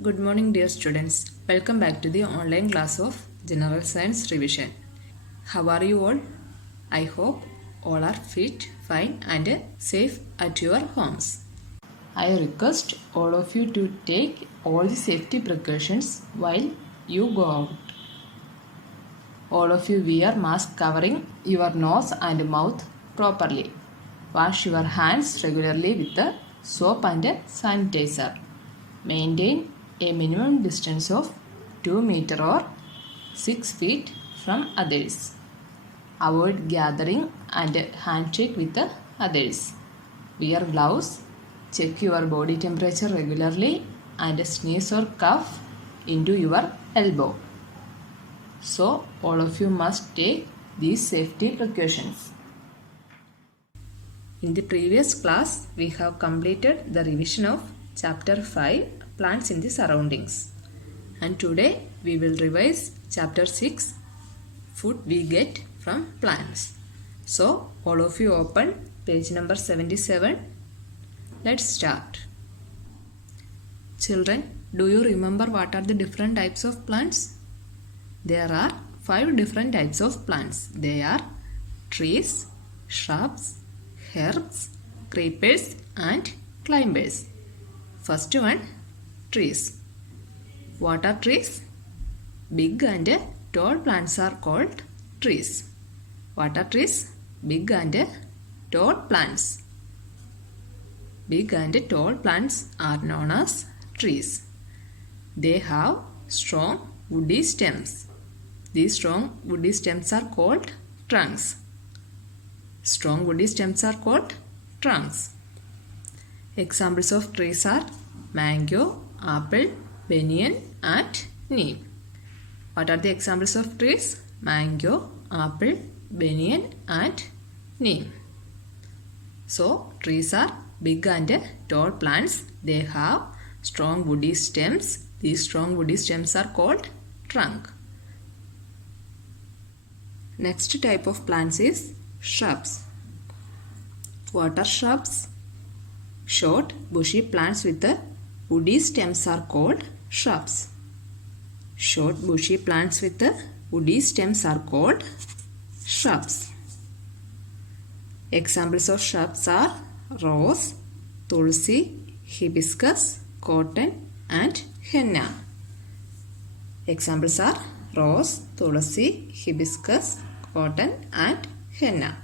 Good morning, dear students. Welcome back to the online class of General Science Revision. How are you all? I hope all are fit, fine, and safe at your homes. I request all of you to take all the safety precautions while you go out. All of you wear mask covering your nose and mouth properly. Wash your hands regularly with the soap and sanitizer. Maintain a minimum distance of 2 meters or 6 feet from others. Avoid gathering and handshake with the others. Wear gloves. Check your body temperature regularly and sneeze or cough into your elbow. So, all of you must take these safety precautions. In the previous class, we have completed the revision of Chapter 5, Plants in the Surroundings. And today, we will revise Chapter 6, Food we get from plants. So, all of you open page number 77. Let's start. Children, do you remember what are the different types of plants? There are 5 different types of plants. They are trees, shrubs, herbs, creepers and climbers. First one, trees. What are trees? Big and tall plants are called trees. What are trees? Big and tall plants. Big and tall plants are known as trees. They have strong woody stems. These strong woody stems are called trunks. Strong woody stems are called trunks. Examples of trees are mango, apple, banyan and neem. What are the examples of trees? Mango, apple, banyan and neem. So, trees are big and tall plants. They have strong woody stems. These strong woody stems are called trunk. Next type of plants is shrubs. What are shrubs? Short, bushy plants with the woody stems are called shrubs. Short, bushy plants with the woody stems are called shrubs. Examples of shrubs are rose, tulsi, hibiscus, cotton and henna. Examples are rose, tulsi, hibiscus, cotton and henna.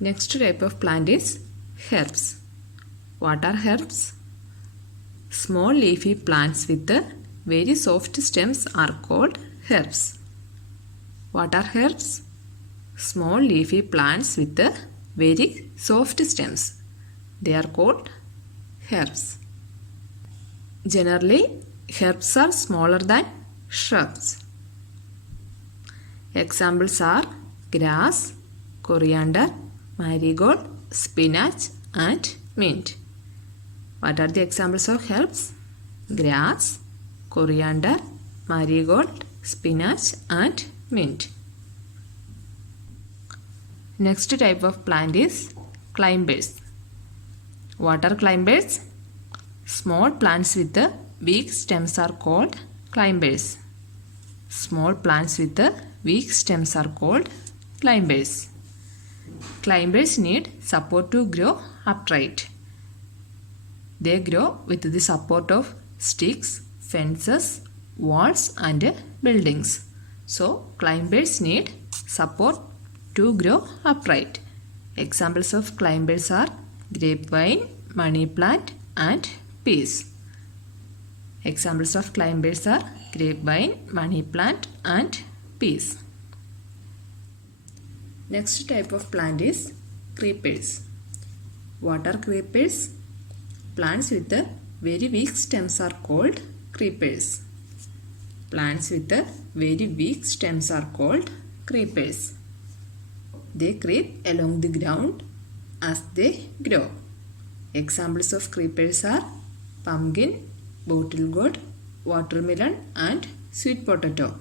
Next type of plant is herbs. What are herbs? Small leafy plants with the very soft stems are called herbs. What are herbs? Small leafy plants with the very soft stems. They are called herbs. Generally, herbs are smaller than shrubs. Examples are grass, coriander, marigold, spinach and mint. What are the examples of herbs? Grass, coriander, marigold, spinach and mint. Next type of plant is climbers. What are climbers? Small plants with the weak stems are called climbers. Small plants with the weak stems are called climbers. Climbers need support to grow upright. They grow with the support of sticks, fences, walls and buildings. So, climbers need support to grow upright. Examples of climbers are grapevine, money plant and peas. Examples of climbers are grapevine, money plant and peas. Next type of plant is creepers. What are creepers? Plants with the very weak stems are called creepers. Plants with the very weak stems are called creepers. They creep along the ground as they grow. Examples of creepers are pumpkin, bottle gourd, watermelon and sweet potato.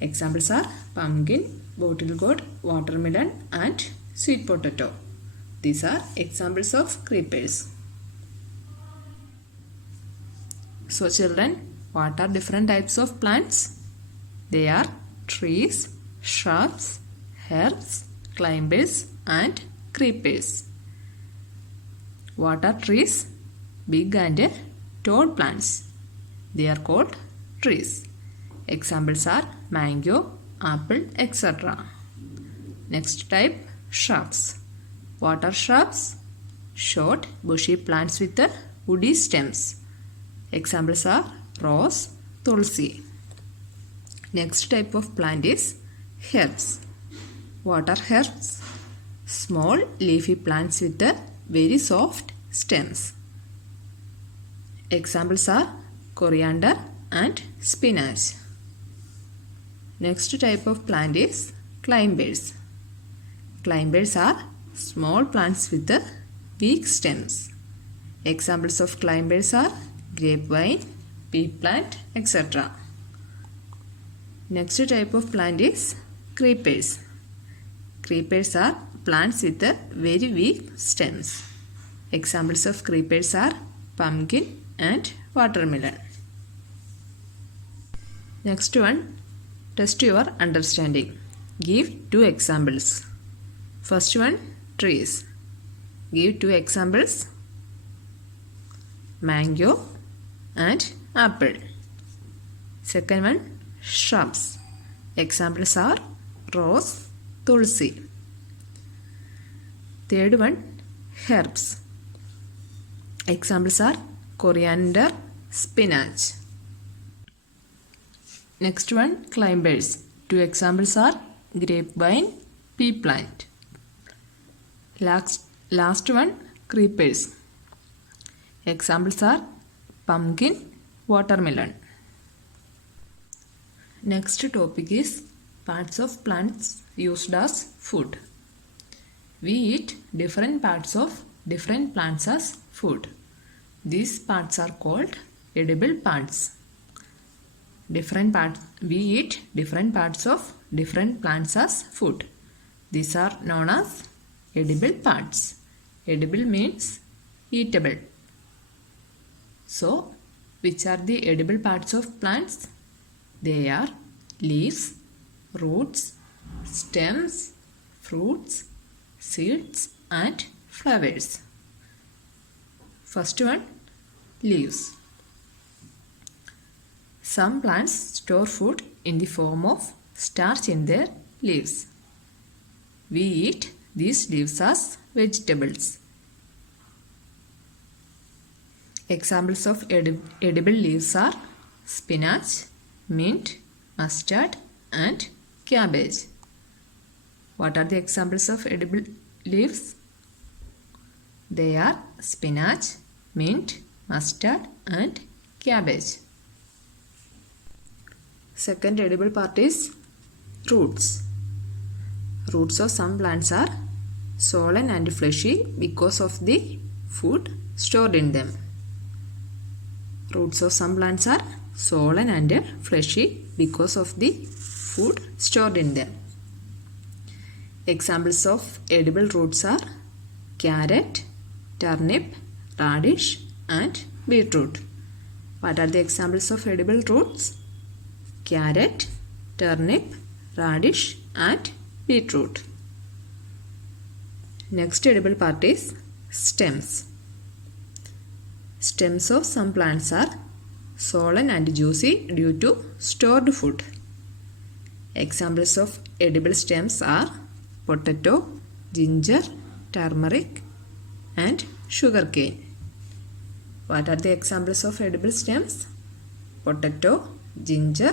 Examples are pumpkin, bottle gourd, watermelon and sweet potato. These are examples of creepers. So children, what are different types of plants? They are trees, shrubs, herbs, climbers and creepers. What are trees? Big and tall plants. They are called trees. Examples are mango, apple, etc. Next type, shrubs. What are shrubs? Short, bushy plants with woody stems. Examples are rose, tulsi. Next type of plant is herbs. What are herbs? Small leafy plants with very soft stems. Examples are coriander and spinach. Next type of plant is climbers. Climbers are small plants with weak stems. Examples of climbers are grapevine, pea plant, etc. Next type of plant is creepers. Creepers are plants with very weak stems. Examples of creepers are pumpkin and watermelon. Next one, test your understanding. Give 2 examples. First one, trees. Give 2 examples. Mango and apple. Second one, shrubs. Examples are rose, tulsi. Third one, herbs. Examples are coriander, spinach. Next one, climbers. 2 examples are grapevine, pea plant. Last one, creepers. Examples are pumpkin, watermelon. Next topic is parts of plants used as food. We eat different parts of different plants as food. These parts are called edible parts. We eat different parts of different plants as food. These are known as edible parts. Edible means eatable. So, which are the edible parts of plants? They are leaves, roots, stems, fruits, seeds and flowers. First one, leaves. Some plants store food in the form of starch in their leaves. We eat these leaves as vegetables. Examples of edible leaves are spinach, mint, mustard and cabbage. What are the examples of edible leaves? They are spinach, mint, mustard and cabbage. Second edible part is roots. Roots of some plants are swollen and fleshy because of the food stored in them. Roots of some plants are swollen and fleshy because of the food stored in them. Examples of edible roots are carrot, turnip, radish and beetroot. What are the examples of edible roots? Carrot, turnip, radish and beetroot. Next edible part is stems. Stems of some plants are swollen and juicy due to stored food. Examples of edible stems are potato, ginger, turmeric and sugarcane. What are the examples of edible stems? Potato, ginger,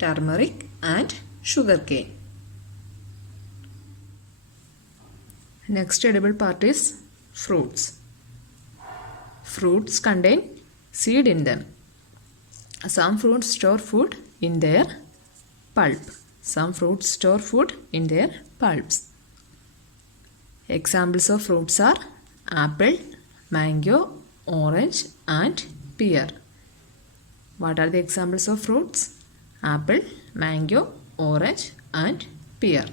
turmeric and sugarcane. Next edible part is fruits. Fruits contain seed in them. Some fruits store food in their pulp. Some fruits store food in their pulps. Examples of fruits are apple, mango, orange and pear. What are the examples of fruits? Apple, mango, orange and pear.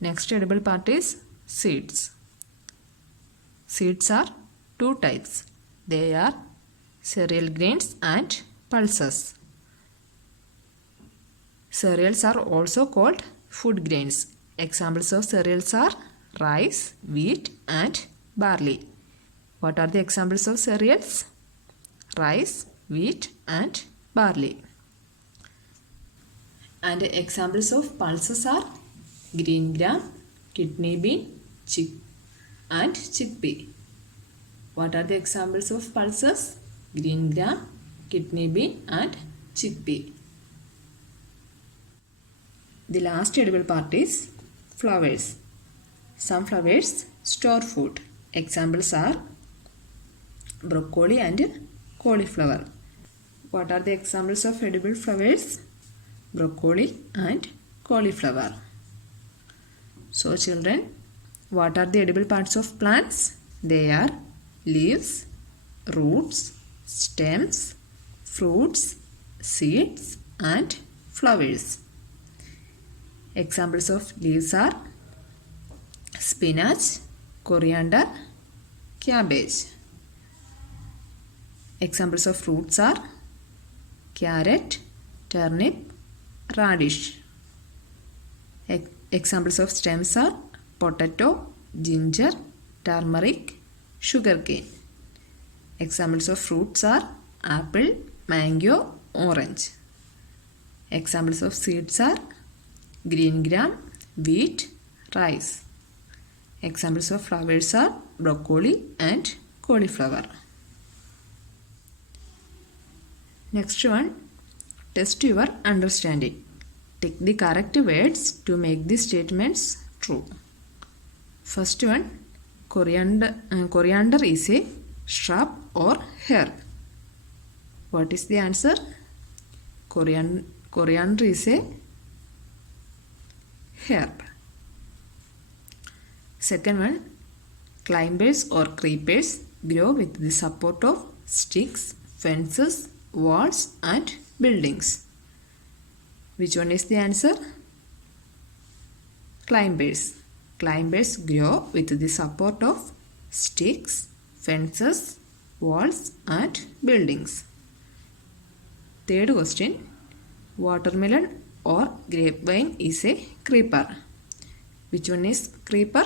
Next edible part is seeds. Seeds are 2 types. They are cereal grains and pulses. Cereals are also called food grains. Examples of cereals are rice, wheat and barley. What are the examples of cereals? Rice, wheat and barley. And examples of pulses are green gram, kidney bean, and chickpea. What are the examples of pulses? Green gram, kidney bean and chickpea. The last edible part is flowers. Some flowers store food. Examples are broccoli and cauliflower. What are the examples of edible flowers? Broccoli and cauliflower. So children, what are the edible parts of plants? They are leaves, roots, stems, fruits, seeds and flowers. Examples of leaves are spinach, coriander, cabbage. Examples of fruits are carrot, turnip, radish. Examples of stems are potato, ginger, turmeric, sugarcane. Examples of fruits are apple, mango, orange. Examples of seeds are green gram, wheat, rice. Examples of flowers are broccoli and cauliflower. Next one, test your understanding. Take the correct words to make the statements true. First one, coriander is a shrub or herb. What is the answer? Coriander is a herb. Second one, climbers or creepers grow with the support of sticks, fences, walls and buildings. Which one is the answer? Climbers. Climbers grow with the support of sticks, fences, walls and buildings. Third question, watermelon or grapevine is a creeper. Which one is creeper?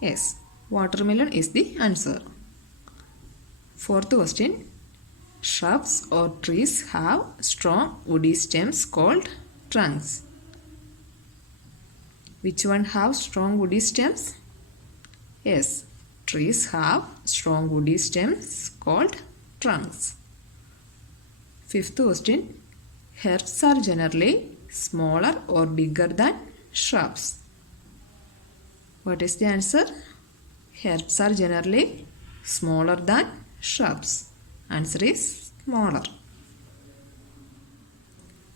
Yes, watermelon is the answer. Fourth question, shrubs or trees have strong woody stems called trunks. Which one have strong woody stems? Yes, trees have strong woody stems called trunks. Fifth question, herbs are generally smaller or bigger than shrubs. What is the answer? Herbs are generally smaller than shrubs. Answer is smaller.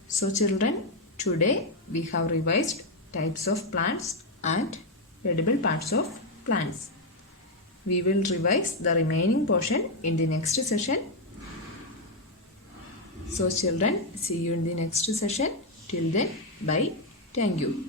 So children, today we have revised types of plants and edible parts of plants. We will revise the remaining portion in the next session. So children, see you in the next session. Till then, bye. Thank you.